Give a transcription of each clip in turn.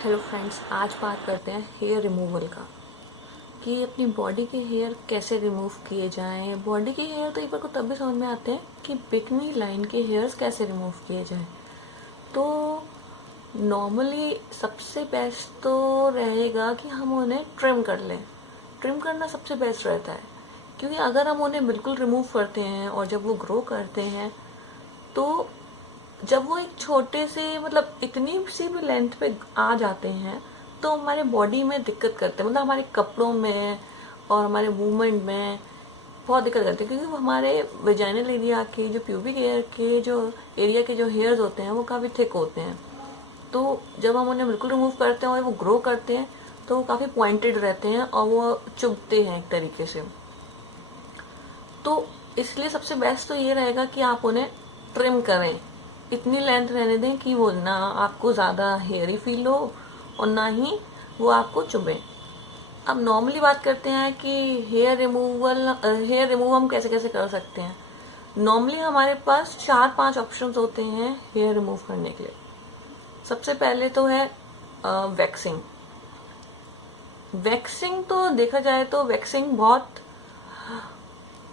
Hello friends, आज बात करते हैं हेयर रिमूवल का कि अपनी बॉडी के हेयर कैसे रिमूव किए जाएं। बॉडी के हेयर तो एक बार को तब भी समझ में आते हैं कि बिकनी लाइन के हेयर्स कैसे रिमूव किए जाएं। तो नॉर्मली सबसे बेस्ट तो रहेगा कि हम उन्हें ट्रिम कर लें। ट्रिम करना सबसे बेस्ट रहता है, क्योंकि अगर हम उन्हें बिल्कुल रिमूव करते हैं और जब वो ग्रो करते हैं तो जब वो एक छोटे से इतनी सी भी लेंथ पे आ जाते हैं तो हमारे बॉडी में दिक्कत करते हैं, हमारे कपड़ों में और हमारे मूवमेंट में बहुत दिक्कत करते हैं, क्योंकि वो हमारे वेजाइनल एरिया के जो प्यूबिक एयर के जो एरिया के जो हेयर्स होते हैं वो काफ़ी थिक होते हैं। तो जब हम उन्हें बिल्कुल रिमूव करते हैं और वो ग्रो करते हैं तो वो काफ़ी पॉइंटेड रहते हैं और वो चुभते हैं एक तरीके से। तो इसलिए सबसे बेस्ट तो ये रहेगा कि आप उन्हें ट्रिम करें, इतनी लेंथ रहने दें कि वो ना आपको ज़्यादा हेयरी फील हो और ना ही वो आपको चुभे। अब नॉर्मली बात करते हैं कि हेयर रिमूव हम कैसे कैसे कर सकते हैं। नॉर्मली हमारे पास 4-5 ऑप्शंस होते हैं हेयर रिमूव करने के लिए। सबसे पहले तो है वैक्सिंग। वैक्सिंग तो देखा जाए तो वैक्सिंग बहुत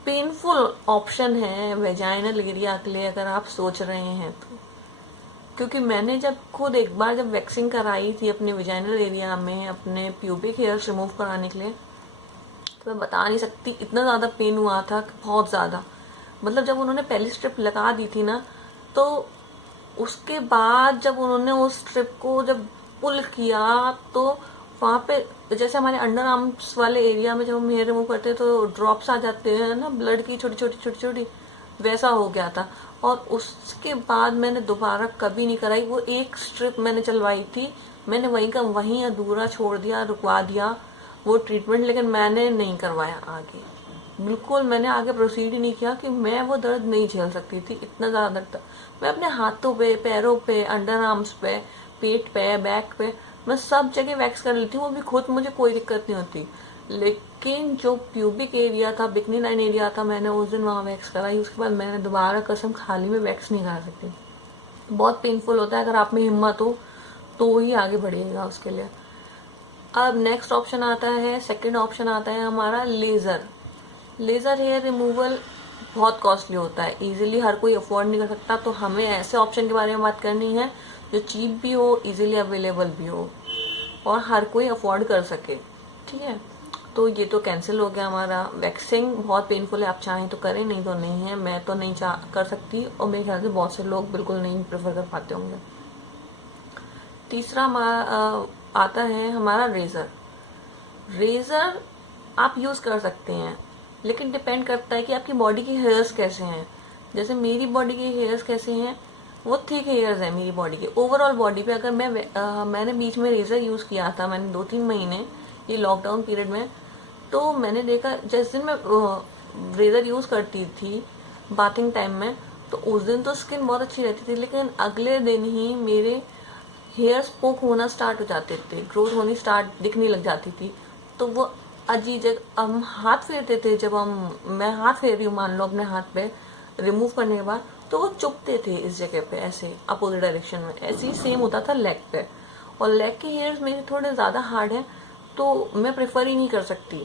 पेनफुल ऑप्शन है वेजाइनल एरिया के लिए, अगर आप सोच रहे हैं तो। क्योंकि मैंने जब खुद एक बार जब वैक्सिंग कराई थी अपने वेजाइनल एरिया में अपने प्यूबिक हेयर्स रिमूव कराने के लिए, तो मैं बता नहीं सकती, इतना ज़्यादा पेन हुआ था, बहुत ज़्यादा। जब उन्होंने पहली स्ट्रिप लगा दी थी ना, तो उसके बाद जब उन्होंने उस स्ट्रिप को जब पुल किया तो वहाँ पे जैसे हमारे अंडर आर्म्स वाले एरिया में जब हम हेयर रिमूव करते हैं तो ड्रॉप्स आ जाते हैं ना, ब्लड की छोटी छोटी छोटी छोटी, वैसा हो गया था। और उसके बाद मैंने दोबारा कभी नहीं कराई। वो एक स्ट्रिप मैंने चलवाई थी, मैंने वहीं का वहीं अधूरा छोड़ दिया, रुकवा दिया वो ट्रीटमेंट, लेकिन मैंने नहीं करवाया आगे। बिल्कुल मैंने आगे प्रोसीड ही नहीं किया कि मैं वो दर्द नहीं झेल सकती थी, इतना ज़्यादा दर्द था। मैं अपने हाथों पे, पैरों पे, अंडर आर्म्स पे, पेट पे, बैक पे, मैं सब जगह वैक्स कर लेती हूँ, वो भी खुद, मुझे कोई दिक्कत नहीं होती। लेकिन जो प्यूबिक एरिया था, बिकनी लाइन एरिया था, मैंने उस दिन वहाँ वैक्स कराई। उसके बाद मैंने दोबारा कसम खाली में वैक्स नहीं करा सकती। बहुत पेनफुल होता है। अगर आप में हिम्मत हो तो ही आगे बढ़िएगा उसके लिए। अब नेक्स्ट ऑप्शन आता है, सेकंड ऑप्शन आता है हमारा लेज़र। लेज़र हेयर रिमूवल बहुत कॉस्टली होता है, इजीली हर कोई अफोर्ड नहीं कर सकता। तो हमें ऐसे ऑप्शन के बारे में बात करनी है जो चीप भी हो, इजीली अवेलेबल भी हो और हर कोई अफोर्ड कर सके। ठीक है, तो ये तो कैंसिल हो गया हमारा। वैक्सिंग बहुत पेनफुल है, आप चाहें तो करें, नहीं तो नहीं है। मैं तो नहीं कर सकती और मेरे ख्याल से बहुत से लोग बिल्कुल नहीं प्रेफर कर पाते होंगे। तीसरा आता है हमारा रेज़र। रेज़र आप यूज़ कर सकते हैं, लेकिन डिपेंड करता है कि आपकी बॉडी के हेयर्स कैसे हैं। जैसे मेरी बॉडी के हेयर्स कैसे हैं, वो थिक हेयर्स हैं मेरी बॉडी के। ओवरऑल बॉडी पे अगर मैंने बीच में रेज़र यूज़ किया था, मैंने 2-3 महीने, ये लॉकडाउन पीरियड में, तो मैंने देखा जिस दिन मैं रेज़र यूज़ करती थी बाथिंग टाइम में, तो उस दिन तो स्किन बहुत अच्छी रहती थी, लेकिन अगले दिन ही मेरे हेयर्स पोक होना स्टार्ट हो जाते थे, ग्रोथ होनी स्टार्ट दिखने लग जाती थी। तो वो अजीब जगह हम हाथ फेरते थे, मैं हाथ फेर रही हूँ मान लो अपने हाथ पे रिमूव करने के बाद, तो वो चुभते थे इस जगह पे, ऐसे अपोजिट डायरेक्शन में। ऐसे ही सेम होता था लेग पे, और लेग के हेयर्स मेरे थोड़े ज़्यादा हार्ड हैं, तो मैं प्रेफर ही नहीं कर सकती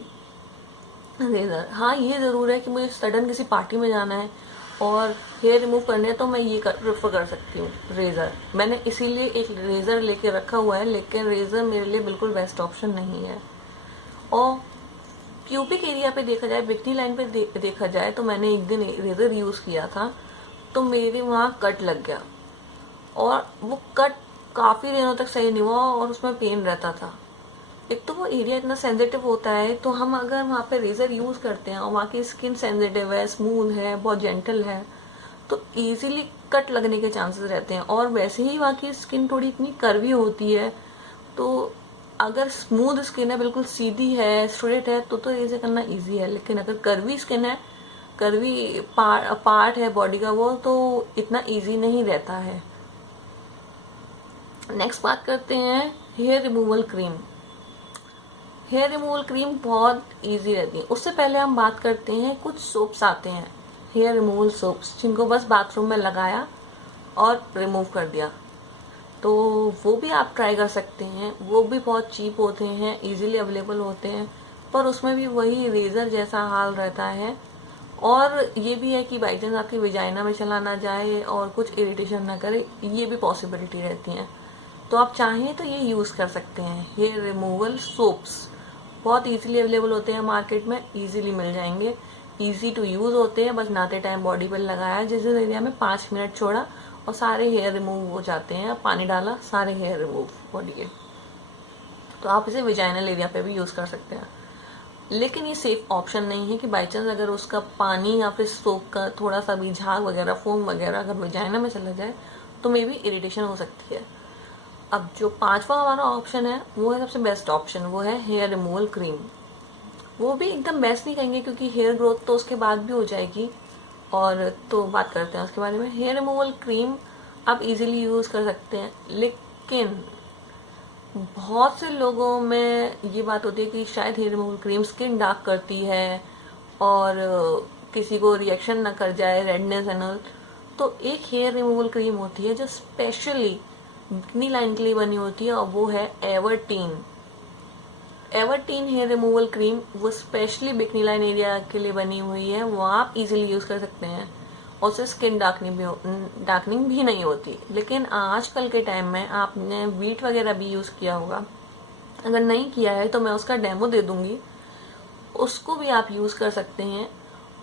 रेज़र। हाँ, ये ज़रूर है कि मुझे सडन किसी पार्टी में जाना है और हेयर रिमूव करने हैं तो मैं ये प्रेफर कर सकती हूँ रेज़र। मैंने इसीलिए एक रेज़र लेके रखा हुआ है, लेकिन रेज़र मेरे लिए बिल्कुल बेस्ट ऑप्शन नहीं है। और प्यूबिक एरिया पे देखा जाए, बिकनी लाइन पे देखा जाए, तो मैंने एक दिन रेज़र यूज़ किया था तो मेरे वहाँ कट लग गया, और वो कट काफ़ी दिनों तक सही नहीं हुआ और उसमें पेन रहता था। एक तो वो एरिया इतना सेंसिटिव होता है, तो हम अगर वहाँ पे रेज़र यूज़ करते हैं और वहाँ की स्किन सेंसिटिव है, स्मूथ है, बहुत जेंटल है, तो इजीली कट लगने के चांसेस रहते हैं। और वैसे ही वहाँ की स्किन थोड़ी इतनी कर्वी होती है, तो अगर स्मूथ स्किन है, बिल्कुल सीधी है, स्ट्रेट है, तो रेज़र करना इजी है। लेकिन अगर कर्वी स्किन है, कर्वी पार्ट है बॉडी का, वो तो इतना इजी नहीं रहता है। नेक्स्ट बात करते हैं hair removal cream. Hair removal cream बहुत इजी रहती है। उससे पहले हम बात करते हैं, कुछ सोप्स आते हैं हेयर रिमूवल सोप्स, जिनको बस बाथरूम में लगाया और रिमूव कर दिया। तो वो भी आप ट्राई कर सकते हैं। वो भी बहुत चीप होते हैं, इजीली अवेलेबल होते हैं, पर उसमें भी वही रेजर जैसा हाल रहता है। और ये भी है कि बाई चांस आपकी विजाइना में चला ना जाए और कुछ इरिटेशन ना करे, ये भी पॉसिबिलिटी रहती है। तो आप चाहें तो ये यूज़ कर सकते हैं। हेयर रिमूवल सोप्स बहुत इजीली अवेलेबल होते हैं मार्केट में, इजीली मिल जाएंगे, इजी टू यूज़ होते हैं। बस नहाते टाइम बॉडी पर लगाया जिस एरिया में 5 मिनट छोड़ा और सारे हेयर रिमूव हो जाते हैं। पानी डाला, सारे हेयर रिमूव बॉडी के। तो आप इसे विजाइनल एरिया पे भी यूज़ कर सकते हैं। लेकिन ये सेफ ऑप्शन नहीं है कि बाई चांस अगर उसका पानी या फिर सोप का थोड़ा सा भी झाग वगैरह, फोम वगैरह अगर विजाइना में चला जाए तो मे बी इरिटेशन हो सकती है। अब जो 5वां हमारा ऑप्शन है वो है सबसे बेस्ट ऑप्शन, वो है हेयर रिमूवल क्रीम। वो भी एकदम बेस्ट नहीं कहेंगे क्योंकि हेयर ग्रोथ तो उसके बाद भी हो जाएगी, और तो बात करते हैं उसके बारे में। हेयर रिमूवल क्रीम आप इजीली यूज़ कर सकते हैं, लेकिन बहुत से लोगों में ये बात होती है कि शायद hair removal cream skin dark करती है और किसी को रिएक्शन ना कर जाए, रेडनेस एंड ऑल। तो एक हेयर रिमूवल क्रीम होती है जो स्पेशली बिकनी लाइन के लिए बनी होती है, और वो है Everteen. Everteen hair removal cream वो स्पेशली बिकनी लाइन एरिया के लिए बनी हुई है। वो आप इजीली यूज़ कर सकते हैं और उससे स्किन डार्कनिंग भी नहीं होती। लेकिन आजकल के टाइम में आपने वीट वगैरह भी यूज़ किया होगा, अगर नहीं किया है तो मैं उसका डेमो दे दूंगी, उसको भी आप यूज़ कर सकते हैं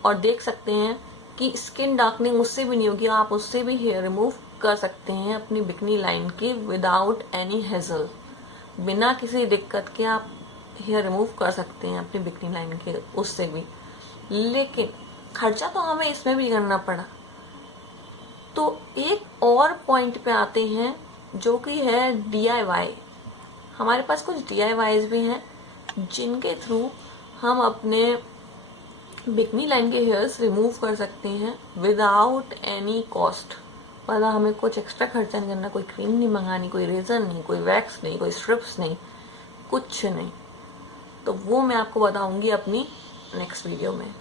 और देख सकते हैं कि स्किन डार्कनिंग उससे भी नहीं होगी। आप उससे भी हेयर रिमूव कर सकते हैं अपनी बिकनी लाइन की विदाउट एनी हेजल। बिना किसी दिक्कत के आप हेयर रिमूव कर सकते हैं अपनी बिकनी लाइन के उससे भी। लेकिन खर्चा तो हमें इसमें भी करना पड़ा। तो एक और पॉइंट पे आते हैं जो कि है DIY। हमारे पास कुछ DIYs भी हैं जिनके थ्रू हम अपने बिकनी लाइन के हेयर्स रिमूव कर सकते हैं विदाउट एनी कॉस्ट। मतलब हमें कुछ एक्स्ट्रा खर्चा नहीं करना, कोई क्रीम नहीं मंगानी, कोई रेजर नहीं, कोई वैक्स नहीं, कोई स्ट्रिप्स नहीं, कुछ नहीं। तो वो मैं आपको बताऊंगी अपनी नेक्स्ट वीडियो में।